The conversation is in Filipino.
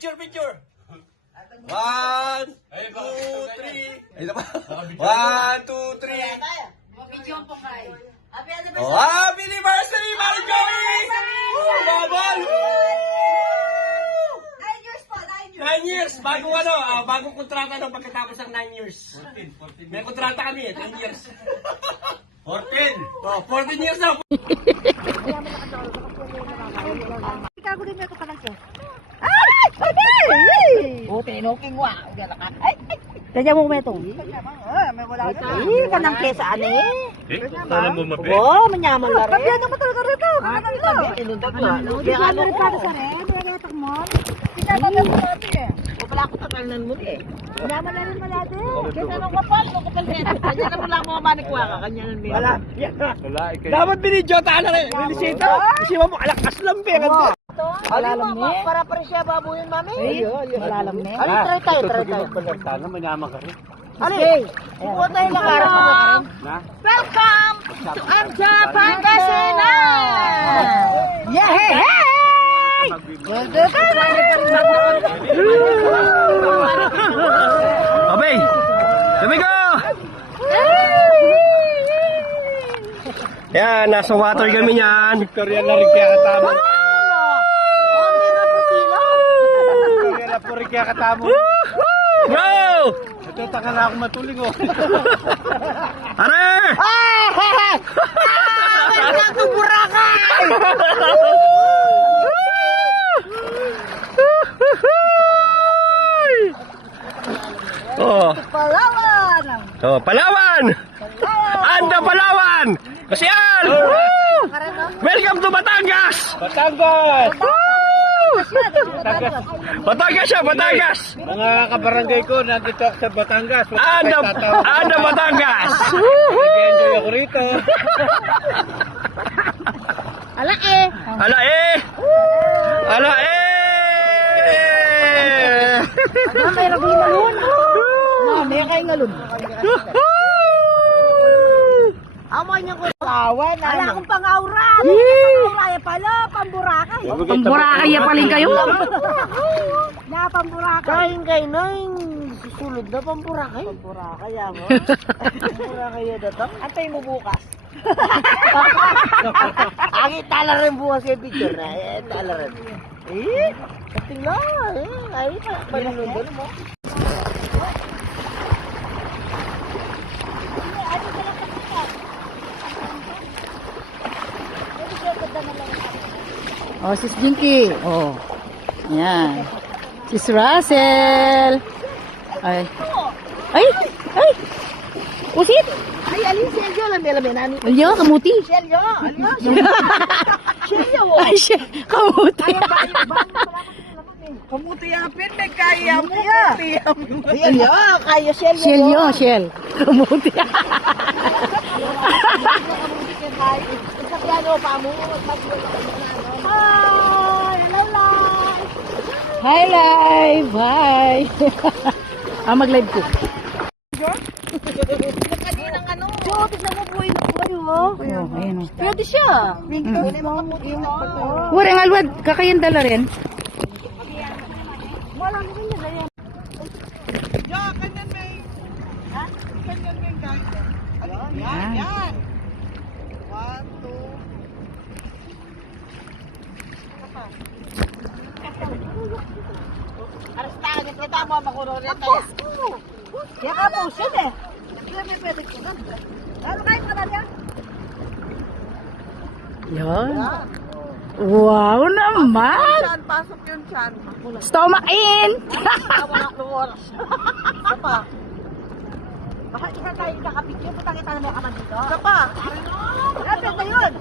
Picture, picture. 1, 2, 3. Ito pa. 1, 2, 3. Video po kayo. Oh, happy anniversary, Mari Joey! Babal! 9 years po, 9 years. 9 years. Bagong ano, bagong kontrata daw pagkatapos ng 9 years. 14. May kontrata kami 10 years. 14. Oh, 14 years daw. Ikaw din ito kanan ko. Ay! Ay! Oh, tinoking wa. Ay! Kaya mo meto. May wala ka. Eh, kanang kesa ani. Sana mo mapi. Oh, manyaman na rin. Kaya naman talaga rito. Inundag na. Kaya ano rin para sa rin. Wala natak mo. Pinabagay mo natin eh. O pala ako takalan mo eh. Manyaman na rin malati. Kaya anong kapal? Anong kapal meto? Kanya na mula mo manikwa ka. Kanya na meto. Wala. Dapat binidyotaan na rin. Binisita. Kasi mo alakas lang pera. Alalam ni? Para siya babuyin, mami. Alalam ni? Ano, try tayo. Sana manyaman ka rin. Ano? Buko tayo lang araw mo ka rin. Welcome to Amja Pangasinan! Yeah, hey, hey! Abay! Sabi ko! Yan, nasa water kami yan. Victoria na rin kaya katama. Victoria na po rin kaya katama. Bro! Ito, taka na ako matuling oh. Are! Wala ko Boracay! Oh, Palawan! oh, Palawan! Anda Palawan! Kasiyan! Welcome to Batangas! Batangas! Batangas siya, Batangas! Mga kabarangay ko, nandito ako sa Batangas. Anda Batangas! Nag-enjoy ako rito. Ala eh! Ala eh! Ala eh! Ano may rabi na nun? May kayo na nun. Amoy niya ko. Palawan. Ala akong pangaura. Pangaura pala, Pamburakay. Pamburakay ya paling kayo. Na Pamburakay. Kain kayo na yung susulod na Pamburakay. Pamburakay mo. Pamburakay ya datang. Antay mo bukas. Ang itala rin bukas yung picture na. Itala rin. Kating na. Ay, malunod mo. Oh, sis Jinky. Oh. Yan. Sis Russell. Ay. Ay! Ay! Pusit! Ay, alin Sergio lang nila namin. Alyo, kamuti. Sergio, alin. Sergio. Ay, siya. Kamuti. Kamuti yapin, may kaya mo ya. Sergio, kaya Sergio. Shell yun, shell. Kamuti. Sa piano pa mo. Hi, hello. Hi, live. Hi. Mag-live ko. Kaninang ano? Oo, tignan mo buhay na buhay, oh. Oh, ayan o. Pwede siya. Warang alwad, kakayan dala rin. Wala naman yan, ganyan. Yan. Arestahan kita mo, makulong rin tayo. Yan ka po siya eh. Yan may pwede ko. Ano kayo pa niya? Yan. Wow naman. Chan, pasok yung chan. Stomach in. Wala akong oras. Isa pa. Baka isa tayo kakapit yung putang kita na may kaman dito. Isa pa. Lapit na yun.